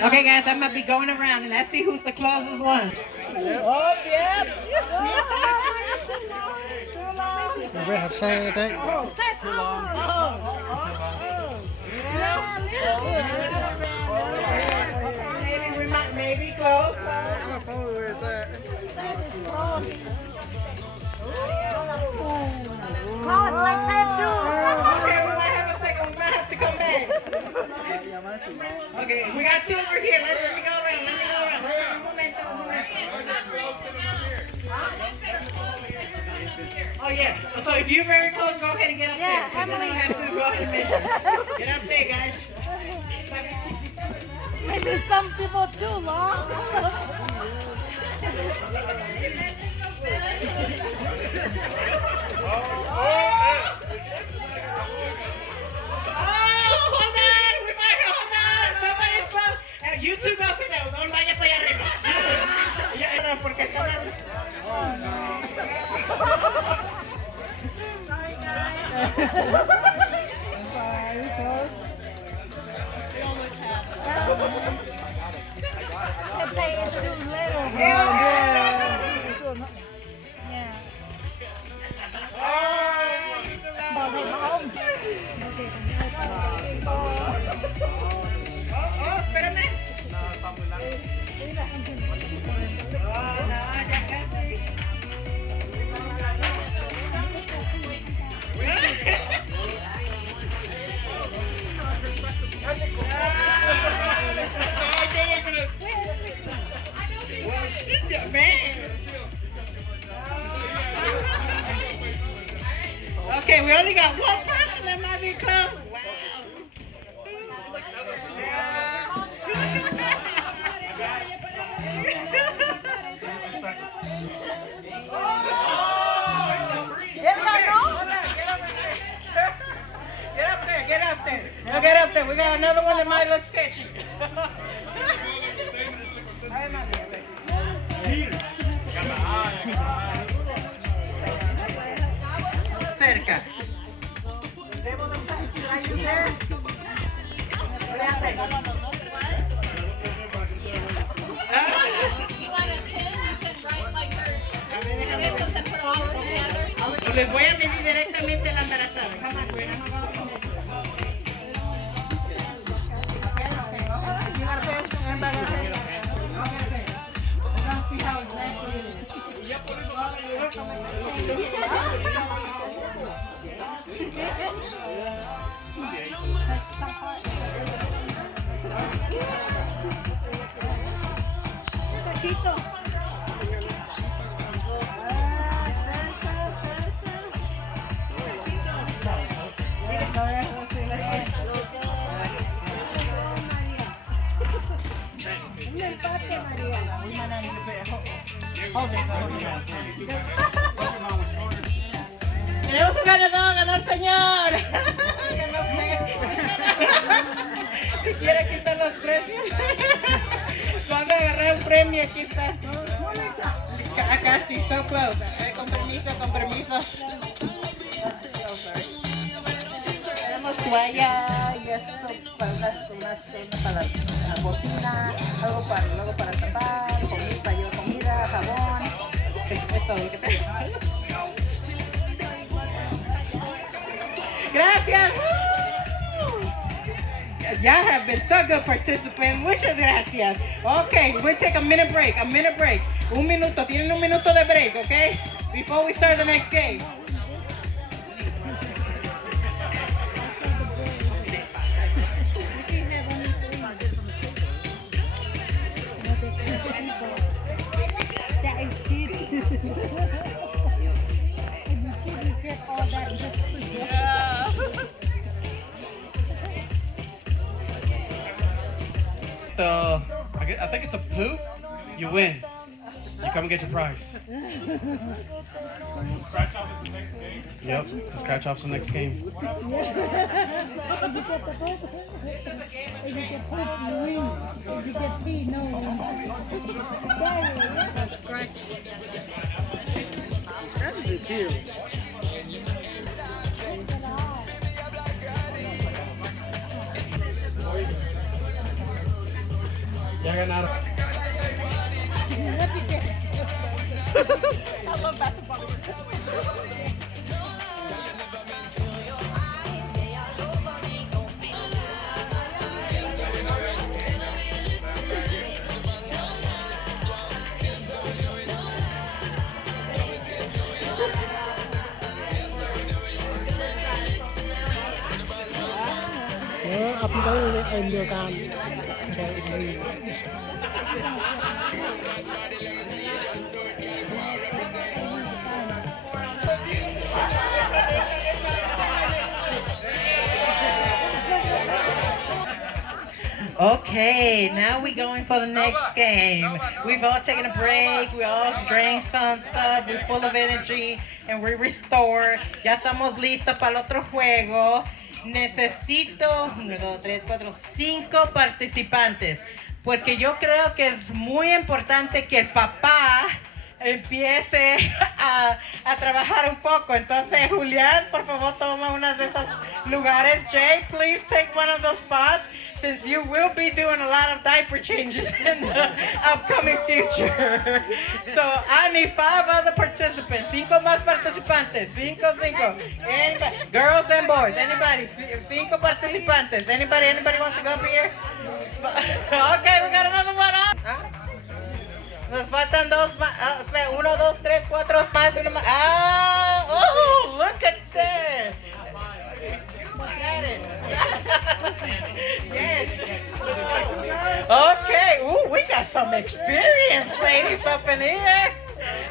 Okay, guys, I'm gonna be going around and let's see who's the closest one. Oh, yeah. We have say that. Too long. Maybe we might, maybe close. Where is that? Close like that too. Okay, we might have a second. We might have to come back. Okay, we got two over here. Let me go around. Un momento. Oh yeah. So if you're very close, go ahead and get up there. Yeah, Emily. You have to go ahead and measure. Get up there, guys. Maybe some people too long. You two go sit down, no vaya para allá arriba. Ya, no, porque está mal. Oh, no. Sorry, guys. Sorry, close. We almost have. I'd say it's too little. Yeah. Espérame. No, está muy largo. No, ya casi. Okay, we only got one person that might be close. Wow. Get up there. We got another one that might look sketchy. Cerca. Les voy a medir directamente la embarazada. Tenemos un ganador, ganó el señor. Si quiere quitar los precios, van a agarrar el premio, aquí está. Acá sí, so close. Con permiso. Tenemos toalla y esto para una cena, para la cocina, algo para tapar, comida, jabón. Es todo lo que tengo. Gracias. Y'all have been so good participants. Muchas gracias. Okay, we'll take a minute break. Un minuto. Tienen un minuto de break, okay? Before we start the next game. I think it's a poop. You win. You come and get your prize. Scratch off is the next game. Yep. Scratch off's the next game. If you get pee, no. scratch. Scratches are cute. Ya ganaron. I love basketball. Up and down in your gun. Okay, now we going for the next game. We've all taken a break, we all drank some stuff, we're full of energy, and we restore. Ya estamos listos para el otro juego. Necesito 1, 2, 3, 4, 5 participantes, porque yo creo que es muy importante que el papá empiece a trabajar un poco. Entonces, Julián, por favor, toma uno de esos lugares. Jay, please take one of those spots, since you will be doing a lot of diaper changes in the upcoming future. So, I need 5 other participants. 5 más participantes. 5. Anybody, girls and boys. Anybody. 5 participantes. Anybody wants to go up here? Okay, we got another one up. Nos faltan 2 más. 1, 2, 3, 4 más. 1 más. Oh, look at that. Yes. Okay. Ooh, we got some experienced ladies up in here.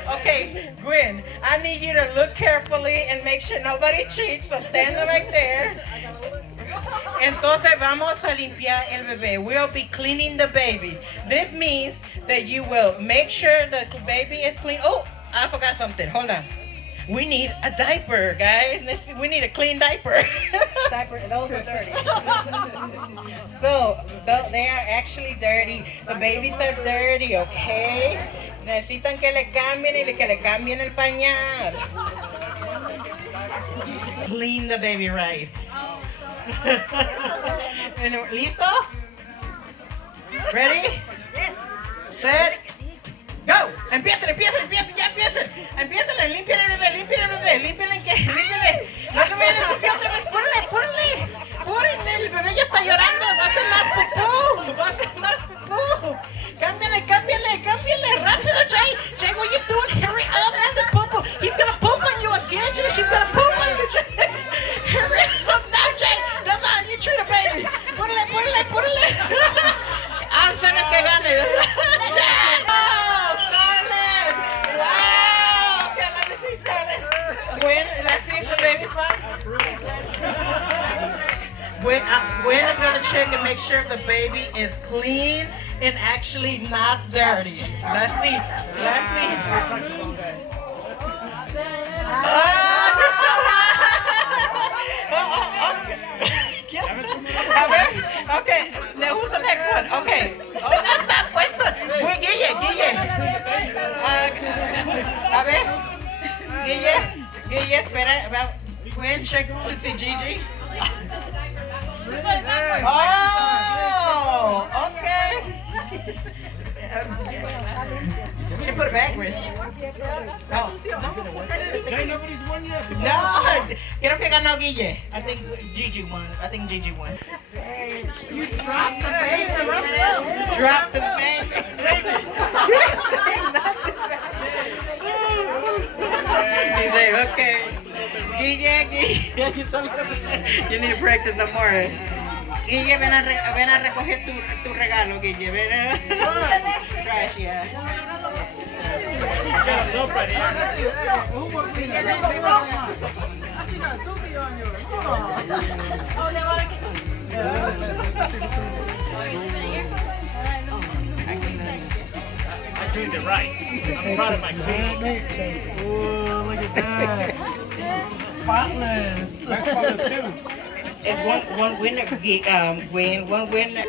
Okay, Gwen, I need you to look carefully and make sure nobody cheats. So stand right there. Entonces vamos a limpiar el bebé. We'll be cleaning the baby. This means that you will make sure the baby is clean. Oh, I forgot something. Hold on. We need a diaper, guys. We need a clean diaper. Those are dirty. So, they are actually dirty. The babies are dirty, okay? Necesitan que le cambien y que le cambien el pañal. Clean the baby right. ¿Listo? Ready? Set. Go. Empiecen, ya empiecen. Empiecen, limpien el bebé. No se vayan a ensuciar otra vez. Púrenle. El bebé ya está llorando. Va a hacer más pupú. Cámbiale. Rápido, Jay, what you doing? Hurry up, man, the poo. He's gonna poop on you again, Jay. She's gonna poop on you, Jay. Hurry up now, Jay. That's how you treat a baby. Púrenle. Alza que gane. Wow! Okay, let me see Scarlett. Let's see if the baby's fine. Gwen is gonna check and make sure the baby is clean and actually not dirty. Let's see. Okay, now who's the next one? Okay. Oh, that's wait, son. Guille. A ver. Guille, espera. Gwen, check to see Gigi. Oh, okay. She put it backwards. No. Nobody's won yet. No, creo que ganó Guille. I think Gigi won. You dropped the baby. Dropped the baby. Dice, okay. Guille, you need to practice some more. Guille, ven a recoger tu regalo, Guille. Ven. Trash, yeah. I cleaned it right. I'm proud of my cleaning. Oh, look at that. Spotless. That's spotless too. It's one winner, Gwen. One winner.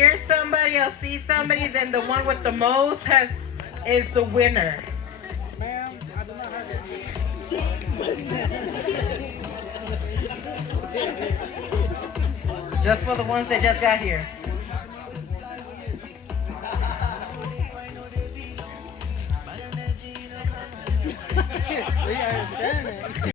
hear somebody or see somebody, then the one with the most is the winner. Ma'am, I do not have any. Just for the ones that just got here. We are standing.